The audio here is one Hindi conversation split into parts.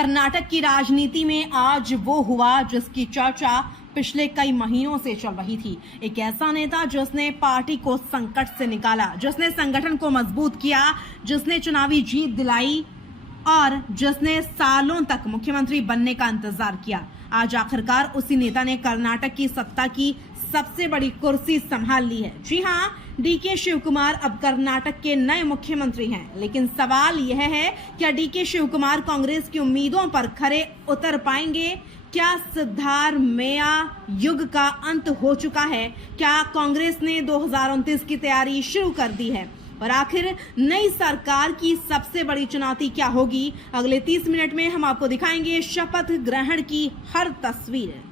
कर्नाटक की राजनीति में आज वो हुआ जिसकी चर्चा पिछले कई महीनों से चल रही थी। एक ऐसा नेता जिसने पार्टी को संकट से निकाला, जिसने संगठन को मजबूत किया, जिसने चुनावी जीत दिलाई और जिसने सालों तक मुख्यमंत्री बनने का इंतजार किया। आज आखिरकार उसी नेता ने कर्नाटक की सत्ता की सबसे बड़ी कुर्सी संभाल ली है। जी हाँ, डीके शिवकुमार अब कर्नाटक के नए मुख्यमंत्री हैं। लेकिन सवाल यह है, क्या डीके शिवकुमार कांग्रेस की उम्मीदों पर खरे उतर पाएंगे? क्या सिद्धारमैया युग का अंत हो चुका है? क्या कांग्रेस ने 2029 की तैयारी शुरू कर दी है? और आखिर नई सरकार की सबसे बड़ी चुनौती क्या होगी? अगले 30 मिनट में हम आपको दिखाएंगे शपथ ग्रहण की हर तस्वीर,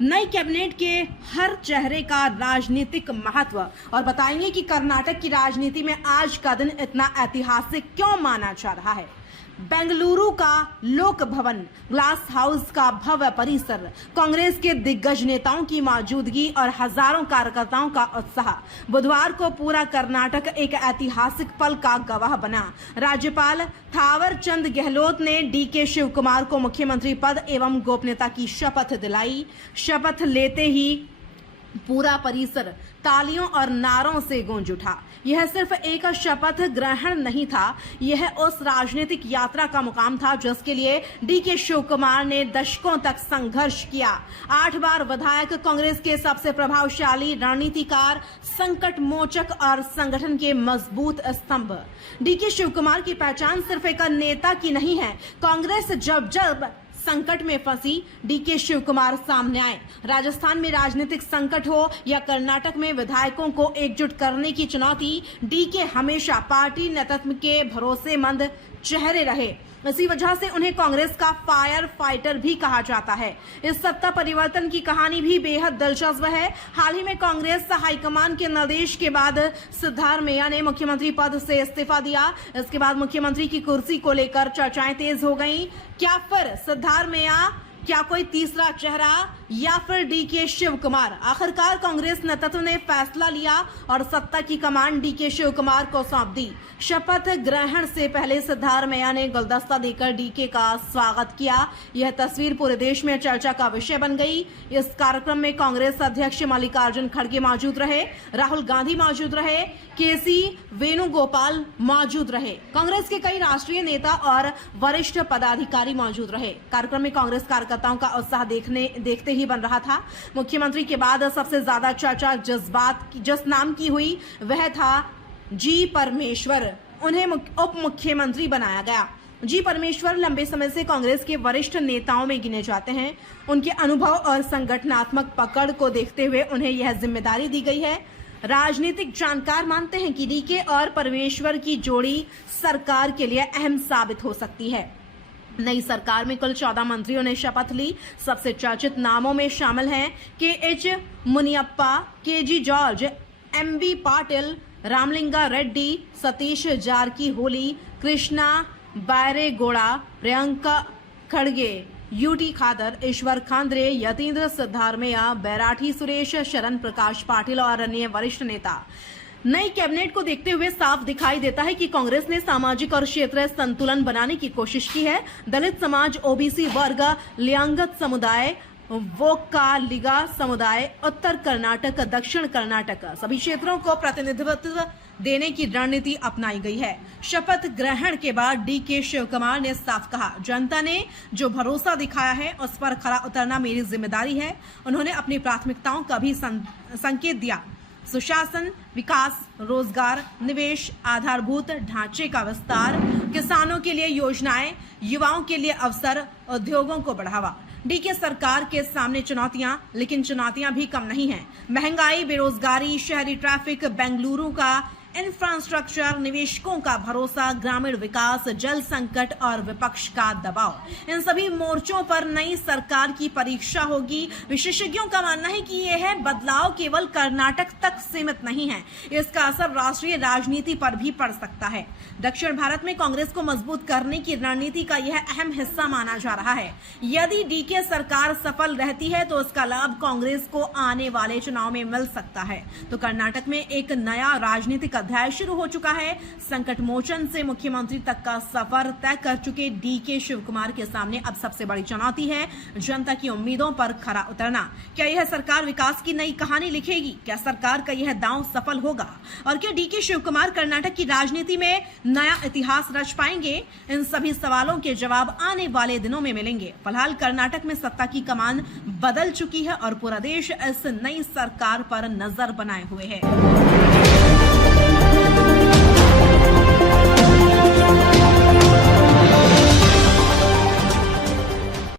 नई कैबिनेट के हर चेहरे का राजनीतिक महत्व और बताएंगे कि कर्नाटक की राजनीति में आज का दिन इतना ऐतिहासिक क्यों माना जा रहा है। बेंगलुरु का लोक भवन, ग्लास हाउस का भव्य परिसर, कांग्रेस के दिग्गज नेताओं की मौजूदगी और हजारों कार्यकर्ताओं का उत्साह। बुधवार को पूरा कर्नाटक एक ऐतिहासिक पल का गवाह बना। राज्यपाल थावरचंद गहलोत ने डीके शिवकुमार को मुख्यमंत्री पद एवं गोपनीयता की शपथ दिलाई। शपथ लेते ही पूरा परिसर तालियों और नारों से गूंज उठा। यह सिर्फ एक शपथ ग्रहण नहीं था, यह उस राजनीतिक यात्रा का मुकाम था जिसके लिए डीके शिवकुमार ने दशकों तक संघर्ष किया। 8 बार विधायक, कांग्रेस के सबसे प्रभावशाली रणनीतिकार, संकट मोचक और संगठन के मजबूत स्तंभ। डीके शिवकुमार की पहचान सिर्फ एक नेता की नहीं है। कांग्रेस जब संकट में फंसी, डीके शिवकुमार सामने आए। राजस्थान में राजनीतिक संकट हो या कर्नाटक में विधायकों को एकजुट करने की चुनौती, डीके हमेशा पार्टी नेतृत्व के भरोसेमंद चेहरे रहे। इसी वजह से उन्हें कांग्रेस का फायर फाइटर भी कहा जाता है। इस सत्ता परिवर्तन की कहानी भी बेहद दिलचस्प है। हाल ही में कांग्रेस हाईकमान के निर्देश के बाद सिद्धारमैया ने मुख्यमंत्री पद से इस्तीफा दिया। इसके बाद मुख्यमंत्री की कुर्सी को लेकर चर्चाएं तेज हो गईं। क्या फिर सिद्धारमैया, क्या कोई तीसरा चेहरा या फिर डीके शिवकुमार? आखिरकार कांग्रेस नेतृत्व ने फैसला लिया और सत्ता की कमान डीके शिवकुमार को सौंप दी। शपथ ग्रहण से पहले सिद्धारमैया ने गुलदस्ता देकर डीके का स्वागत किया। यह तस्वीर पूरे देश में चर्चा का विषय बन गई। इस कार्यक्रम में कांग्रेस अध्यक्ष मल्लिकार्जुन खड़गे मौजूद रहे, राहुल गांधी मौजूद रहे, केसी वेणुगोपाल मौजूद रहे। कांग्रेस के कई राष्ट्रीय नेता और वरिष्ठ पदाधिकारी मौजूद रहे। कार्यक्रम में कांग्रेस कार्यकर्ताओं का उत्साह देखते ही बन रहा था। मुख्यमंत्री के बाद सबसे ज्यादा चर्चा जिस नाम की हुई वह था जी परमेश्वर। उन्हें उप मुख्यमंत्री बनाया गया। जी परमेश्वर लंबे समय से कांग्रेस के वरिष्ठ नेताओं में गिने जाते हैं। उनके अनुभव और संगठनात्मक पकड़ को देखते हुए उन्हें यह जिम्मेदारी दी गई है। राजनीतिक जानकार मानते हैं कि डीके और परमेश्वर की जोड़ी सरकार के लिए अहम साबित हो सकती है। नई सरकार में कुल 14 मंत्रियों ने शपथ ली। सबसे चर्चित नामों में शामिल हैं KH. Muniyappa, KG. George, MB. Patil, Ramalinga Reddy, Satish Jarkiholi, Krishna Byregowda, Priyanka खड़गे, यूटी खादर, ईश्वर खांद्रे, यतीन्द्र सिद्धारमैया, बैराठी सुरेश, शरण प्रकाश पाटिल और अन्य वरिष्ठ नेता। नई कैबिनेट को देखते हुए साफ दिखाई देता है कि कांग्रेस ने सामाजिक और क्षेत्रीय संतुलन बनाने की कोशिश की है। दलित समाज, ओबीसी वर्ग, लिंगायत समुदाय, वोक्कालिगा समुदाय, उत्तर कर्नाटक, दक्षिण कर्नाटक, सभी क्षेत्रों को प्रतिनिधित्व देने की रणनीति अपनाई गई है। शपथ ग्रहण के बाद डीके शिवकुमार ने साफ कहा, जनता ने जो भरोसा दिखाया है उस पर खरा उतरना मेरी जिम्मेदारी है। उन्होंने अपनी प्राथमिकताओं का भी संकेत दिया। सुशासन, विकास, रोजगार, निवेश, आधारभूत ढांचे का विस्तार, किसानों के लिए योजनाएं, युवाओं के लिए अवसर, उद्योगों को बढ़ावा। डीके सरकार के सामने चुनौतियां, लेकिन चुनौतियां भी कम नहीं हैं। महंगाई, बेरोजगारी, शहरी ट्रैफिक, बेंगलुरु का इंफ्रास्ट्रक्चर, निवेशकों का भरोसा, ग्रामीण विकास, जल संकट और विपक्ष का दबाव। इन सभी मोर्चों पर नई सरकार की परीक्षा होगी। विशेषज्ञों का मानना है कि यह बदलाव केवल कर्नाटक तक सीमित नहीं है, इसका असर राष्ट्रीय राजनीति पर भी पड़ सकता है। दक्षिण भारत में कांग्रेस को मजबूत करने की रणनीति का यह अहम हिस्सा माना जा रहा है। यदि डीके सरकार सफल रहती है तो इसका लाभ कांग्रेस को आने वाले चुनाव में मिल सकता है। तो कर्नाटक में एक नया राजनीतिक अध्याय शुरू हो चुका है। संकट मोचन से मुख्यमंत्री तक का सफर तय कर चुके डीके शिव कुमार के सामने अब सबसे बड़ी चुनौती है जनता की उम्मीदों पर खरा उतरना। क्या यह सरकार विकास की नई कहानी लिखेगी? क्या सरकार का यह दांव सफल होगा? और क्या डीके शिव कुमार कर्नाटक की राजनीति में नया इतिहास रच पाएंगे? इन सभी सवालों के जवाब आने वाले दिनों में मिलेंगे। फिलहाल कर्नाटक में सत्ता की कमान बदल चुकी है और पूरा देश इस नई सरकार पर नजर बनाए हुए है।